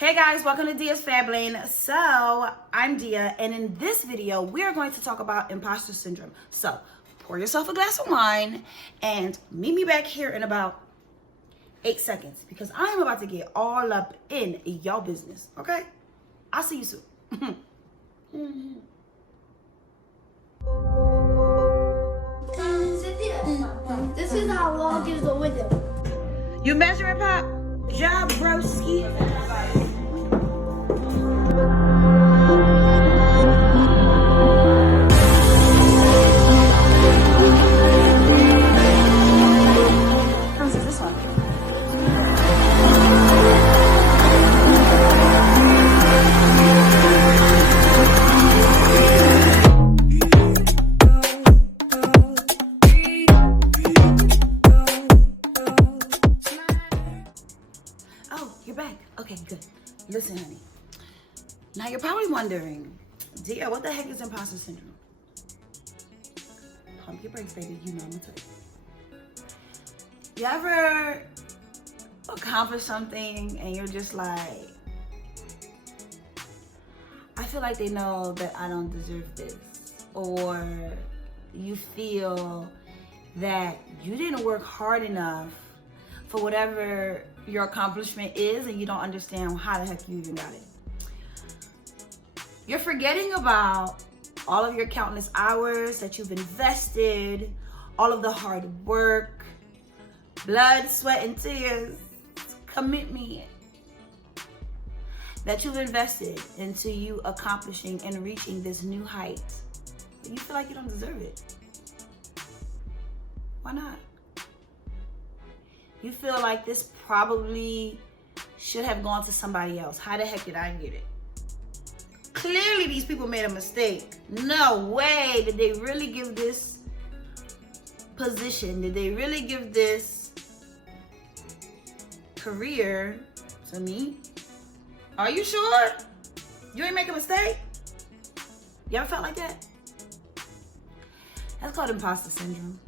Hey guys, welcome to Dia's Fab Lane. So, I'm Dia, and in this video, we are going to talk about imposter syndrome. So, pour yourself a glass of wine and meet me back here in about 8 seconds because I am about to get all up in y'all business, okay? I'll see you soon. This is how long is the window. You measure it, Pop? Job, broski. Oh, you're back. Okay, good. Listen, honey. Now you're probably wondering, Dia, what the heck is imposter syndrome? Pump your brakes, baby. You know I'm gonna tell you. You ever accomplish something and you're just like, I feel like they know that I don't deserve this, or you feel that you didn't work hard enough for whatever your accomplishment is and you don't understand how the heck you even got it. You're forgetting about all of your countless hours that you've invested, all of the hard work, blood, sweat, and tears, commitment that you've invested into you accomplishing and reaching this new height. But you feel like you don't deserve it. Why not? You feel like this probably should have gone to somebody else. How the heck did I get it? Clearly these people made a mistake. No way did they really give this position, did they really give this career to me? Are you sure? You ain't make a mistake? You ever felt like that? That's called imposter syndrome.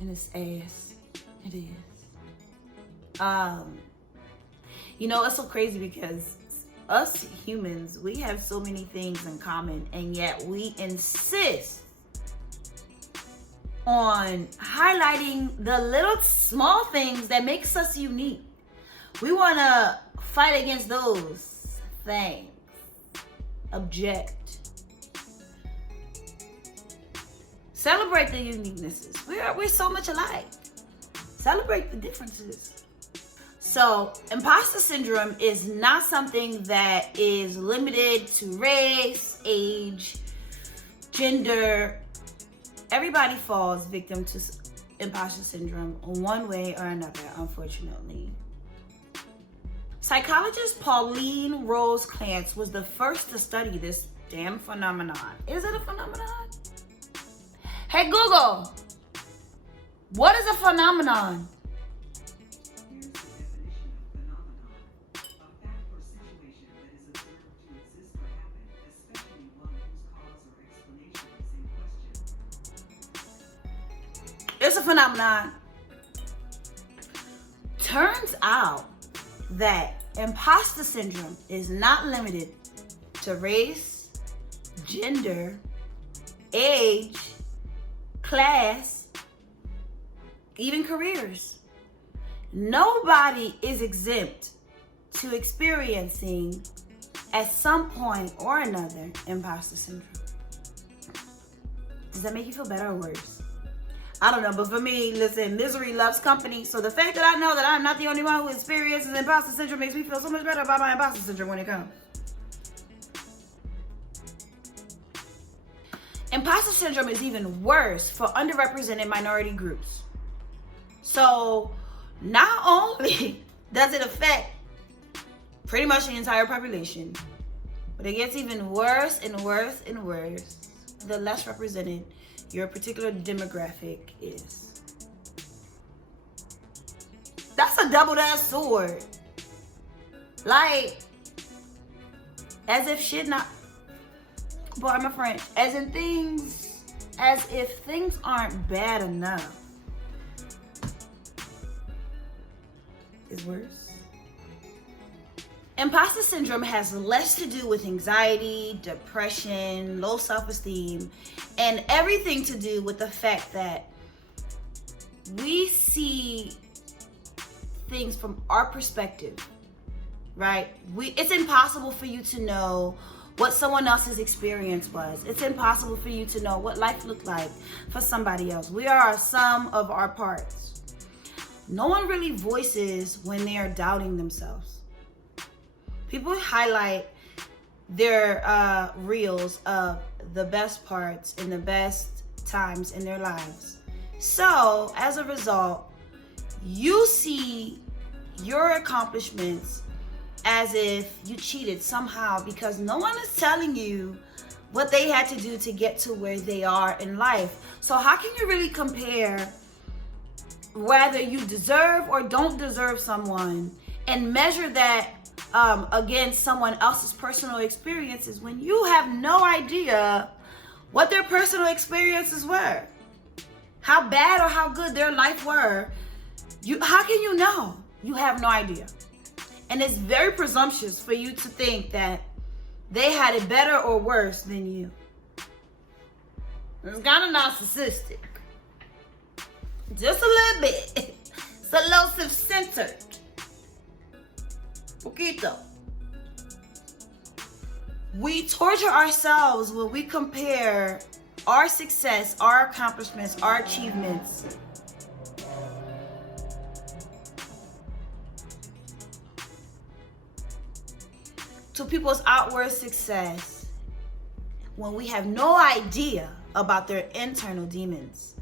And it's ass. It is. You know, it's so crazy because us humans, we have so many things in common, and yet we insist on highlighting the little small things that makes us unique. We want to fight against those things. Object. Celebrate the uniquenesses. We're so much alike. Celebrate the differences. So, imposter syndrome is not something that is limited to race, age, gender. Everybody falls victim to imposter syndrome one way or another, unfortunately. Psychologist Pauline Rose Clance was the first to study this damn phenomenon. Is it a phenomenon? Hey Google, what is a phenomenon? Here's the definition of phenomenon. A fact or situation that is observed to exist or happen, especially one whose cause or explanation is in question. It's a phenomenon. Turns out that imposter syndrome is not limited to race, gender, age, class, even careers. Nobody is exempt to experiencing at some point or another imposter syndrome. Does that make you feel better or worse? I don't know, but for me, listen, misery loves company. So the fact that I know that I'm not the only one who experiences imposter syndrome makes me feel so much better about my imposter syndrome when it comes. Imposter syndrome is even worse for underrepresented minority groups. So not only does it affect pretty much the entire population, but it gets even worse and worse and worse the less represented your particular demographic is. That's a double-edged sword. Like, as if shit not... Pardon my French. As if things aren't bad enough, is worse. Imposter syndrome has less to do with anxiety, depression, low self-esteem, and everything to do with the fact that we see things from our perspective, right? It's impossible for you to know what someone else's experience was. It's impossible for you to know what life looked like for somebody else. We are a sum of our parts. No one really voices when they are doubting themselves. People highlight their reels of the best parts and the best times in their lives. So, as a result, you see your accomplishments as if you cheated somehow, because no one is telling you what they had to do to get to where they are in life. So how can you really compare whether you deserve or don't deserve someone and measure that against someone else's personal experiences when you have no idea what their personal experiences were, how bad or how good their life were? How can you know? You have no idea. And it's very presumptuous for you to think that they had it better or worse than you. It's kind of narcissistic. Just a little bit. It's a little self-centered. Poquito. We torture ourselves when we compare our success, our accomplishments, our achievements to people's outward success when we have no idea about their internal demons.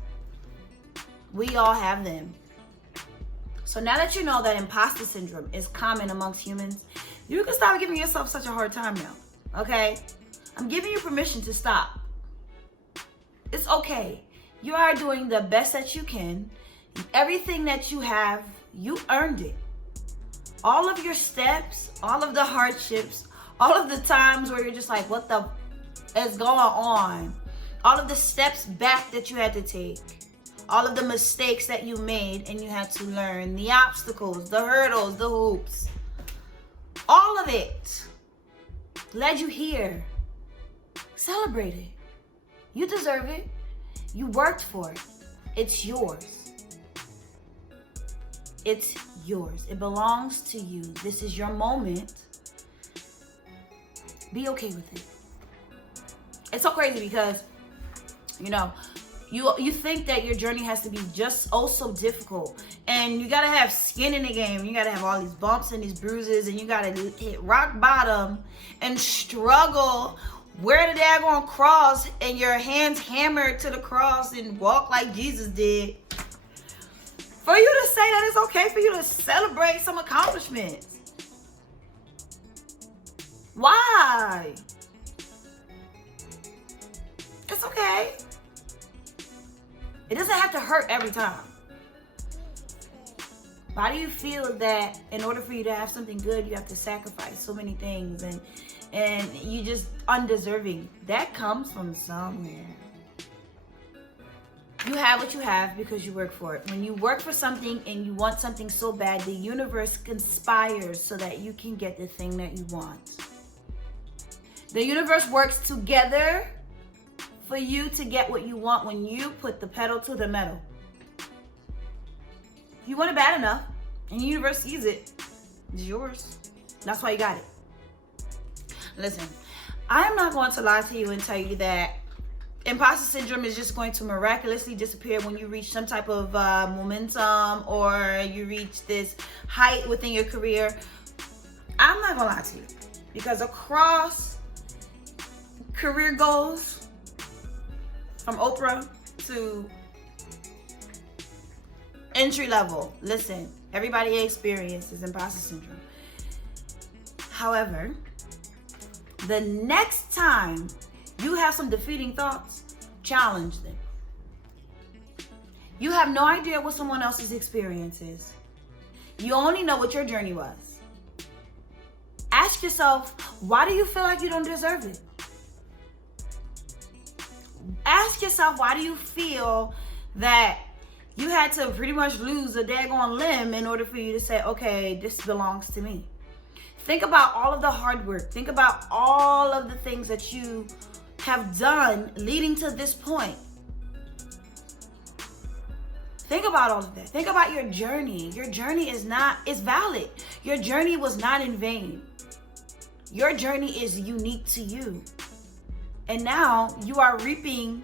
We all have them. So now that you know that imposter syndrome is common amongst humans, you can stop giving yourself such a hard time now, okay? I'm giving you permission to stop. It's okay. You are doing the best that you can. Everything that you have, you earned it. All of your steps, all of the hardships, all of the times where you're just like, what the is going on? All of the steps back that you had to take. All of the mistakes that you made and you had to learn. The obstacles, the hurdles, the hoops. All of it led you here. Celebrate it. You deserve it. You worked for it. It's yours. It's yours. It belongs to you. This is your moment. Be okay with it. It's so crazy because, you think that your journey has to be just so difficult, and you gotta have skin in the game. You gotta have all these bumps and these bruises, and you gotta hit rock bottom and struggle, wear the daggone cross and your hands hammered to the cross and walk like Jesus did, for you to say that it's okay for you to celebrate some accomplishments. Why? It's okay. It doesn't have to hurt every time. Why do you feel that in order for you to have something good, you have to sacrifice so many things and you just undeserving? That comes from somewhere. You have what you have because you work for it. When you work for something and you want something so bad, the universe conspires so that you can get the thing that you want. The universe works together for you to get what you want when you put the pedal to the metal. You want it bad enough, and the universe sees it. It's yours. That's why you got it. Listen, I'm not going to lie to you and tell you that imposter syndrome is just going to miraculously disappear when you reach some type of momentum or you reach this height within your career. I'm not going to lie to you, because across career goals, from Oprah to entry level, listen, everybody experiences imposter syndrome. However, the next time you have some defeating thoughts, challenge them. You have no idea what someone else's experience is. You only know what your journey was. Ask yourself, why do you feel like you don't deserve it? Ask yourself, why do you feel that you had to pretty much lose a daggone limb in order for you to say, okay, this belongs to me? Think about all of the hard work. Think about all of the things that you have done leading to this point. Think about all of that. Think about your journey. Your journey is valid. Your journey was not in vain. Your journey is unique to you. And now you are reaping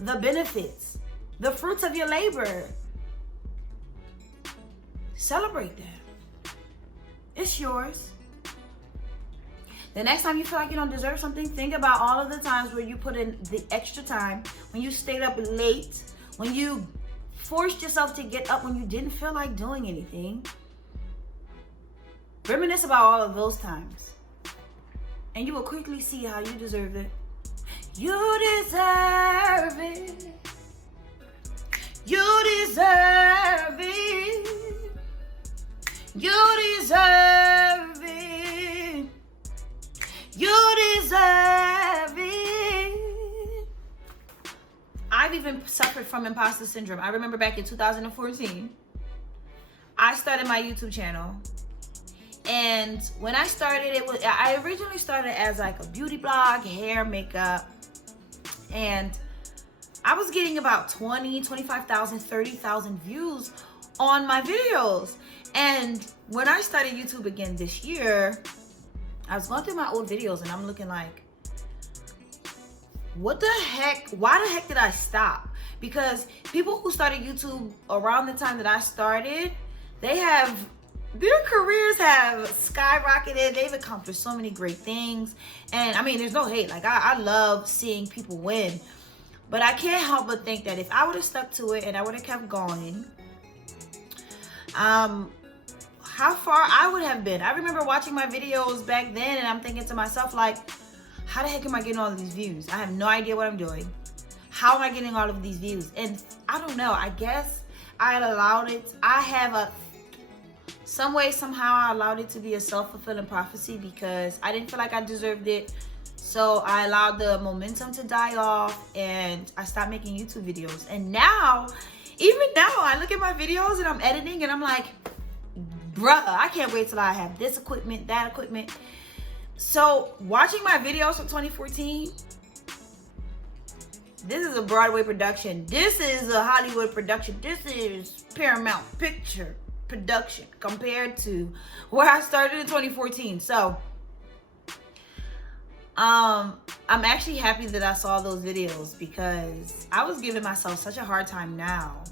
the benefits, the fruits of your labor. Celebrate that. It's yours. The next time you feel like you don't deserve something, think about all of the times where you put in the extra time, when you stayed up late, when you forced yourself to get up when you didn't feel like doing anything. Reminisce about all of those times, and you will quickly see how you deserve it. You deserve it. You deserve it. You deserve it. You deserve it. I've even suffered from imposter syndrome. I remember back in 2014, I started my YouTube channel. And when I started, I originally started as like a beauty blog, hair, makeup. And I was getting about 20, 25,000, 30,000 views on my videos. And when I started YouTube again this year, I was going through my old videos and I'm looking like, what the heck? Why the heck did I stop? Because people who started YouTube around the time that I started, their careers have skyrocketed. They've accomplished so many great things. And I mean, there's no hate. Like, I love seeing people win. But I can't help but think that if I would have stuck to it and I would have kept going, how far I would have been. I remember watching my videos back then and I'm thinking to myself, like, how the heck am I getting all of these views? I have no idea what I'm doing. How am I getting all of these views? And I don't know. I guess I had allowed it. Some way, somehow, I allowed it to be a self-fulfilling prophecy because I didn't feel like I deserved it. So I allowed the momentum to die off and I stopped making YouTube videos. And now, even now, I look at my videos and I'm editing and I'm like, bruh, I can't wait till I have this equipment, that equipment. So watching my videos from 2014, this is a Broadway production. This is a Hollywood production. This is Paramount Picture production compared to where I started in 2014. So I'm actually happy that I saw those videos because I was giving myself such a hard time now.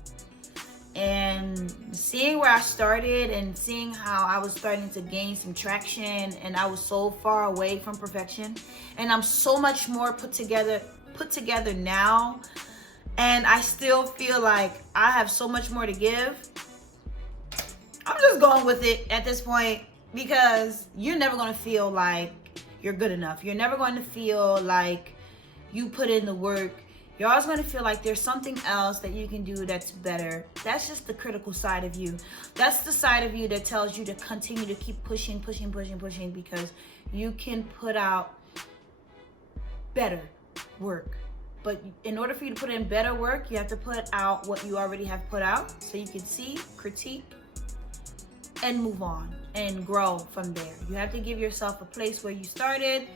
And seeing where I started and seeing how I was starting to gain some traction and I was so far away from perfection and I'm so much more put together now, and I still feel like I have so much more to give. I'm just going with it at this point because you're never going to feel like you're good enough. You're never going to feel like you put in the work. You're always going to feel like there's something else that you can do that's better. That's just the critical side of you. That's the side of you that tells you to continue to keep pushing because you can put out better work. But in order for you to put in better work, you have to put out what you already have put out so you can see, critique, and move on and grow from there. You have to give yourself a place where you started,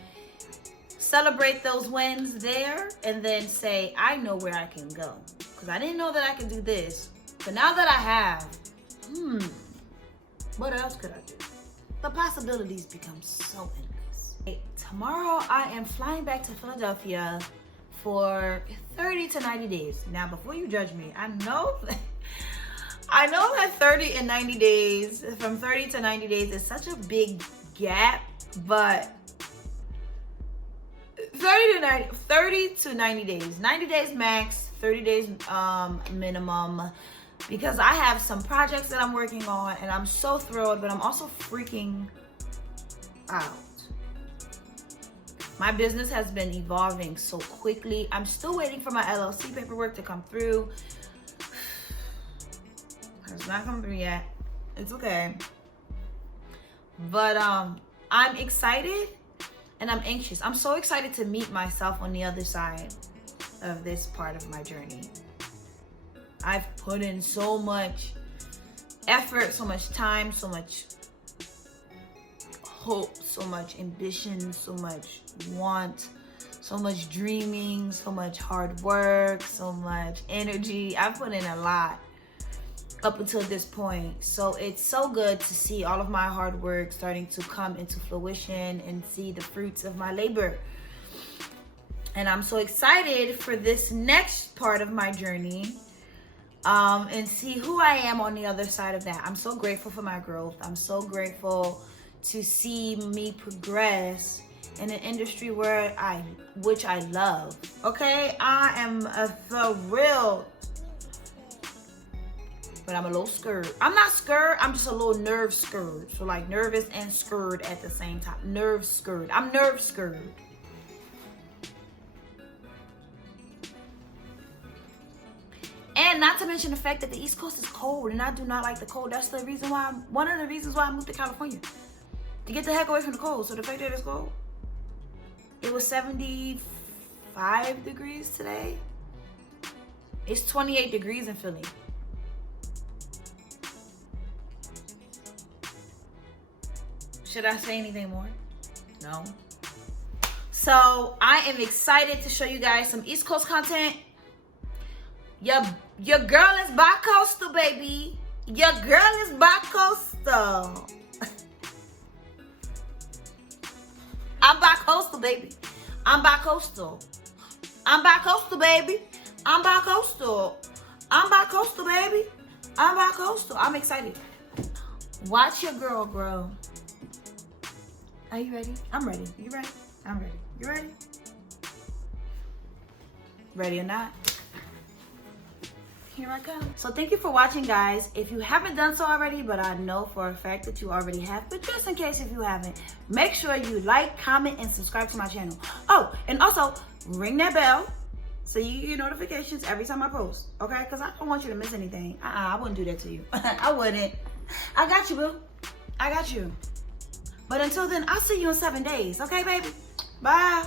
celebrate those wins there, and then say, I know where I can go. Because I didn't know that I could do this. But now that I have, what else could I do? The possibilities become so endless. Tomorrow, I am flying back to Philadelphia for 30 to 90 days. Now, before you judge me, I know that 30 and 90 days, from 30 to 90 days is such a big gap, but 30 to 90 days, 90 days max, 30 days minimum, because I have some projects that I'm working on and I'm so thrilled, but I'm also freaking out. My business has been evolving so quickly. I'm still waiting for my LLC paperwork to come through. It's not come through yet. It's okay. But I'm excited and I'm anxious. I'm so excited to meet myself on the other side of this part of my journey. I've put in so much effort, so much time, so much hope, so much ambition, so much want, so much dreaming, so much hard work, so much energy. I've put in a lot up until this point. So it's so good to see all of my hard work starting to come into fruition and see the fruits of my labor. And I'm so excited for this next part of my journey, and see who I am on the other side of that. I'm so grateful for my growth. I'm so grateful to see me progress in an industry which I love. Okay, I am for real, but I'm a little scared. I'm not scared, I'm just a little nerve scared. So like nervous and scared at the same time. Nerve scared. I'm nerve scared. And not to mention the fact that the East Coast is cold, and I do not like the cold. That's the reason why, one of the reasons why I moved to California. To get the heck away from the cold. So the fact that it's cold. It was 75 degrees today. It's 28 degrees in Philly. Should I say anything more? No. So I am excited to show you guys some East Coast content. Your girl is bi-coastal, baby. Your girl is bi-coastal. I'm bi-coastal, baby. I'm bi-coastal. I'm bi-coastal, baby. I'm bi-coastal. I'm bi-coastal, baby. I'm bi-coastal. I'm excited. Watch your girl grow. Are you ready? I'm ready. You ready? I'm ready. You ready? Ready or not? Here I come. So thank you for watching, guys. If you haven't done so already, but I know for a fact that you already have, but just in case if you haven't, make sure you like, comment, and subscribe to my channel. Oh, and also ring that bell so you get notifications every time I post, okay? Because I don't want you to miss anything. I wouldn't do that to you. I wouldn't. I got you, boo. I got you. But until then, I'll see you in 7 days, okay, baby? Bye.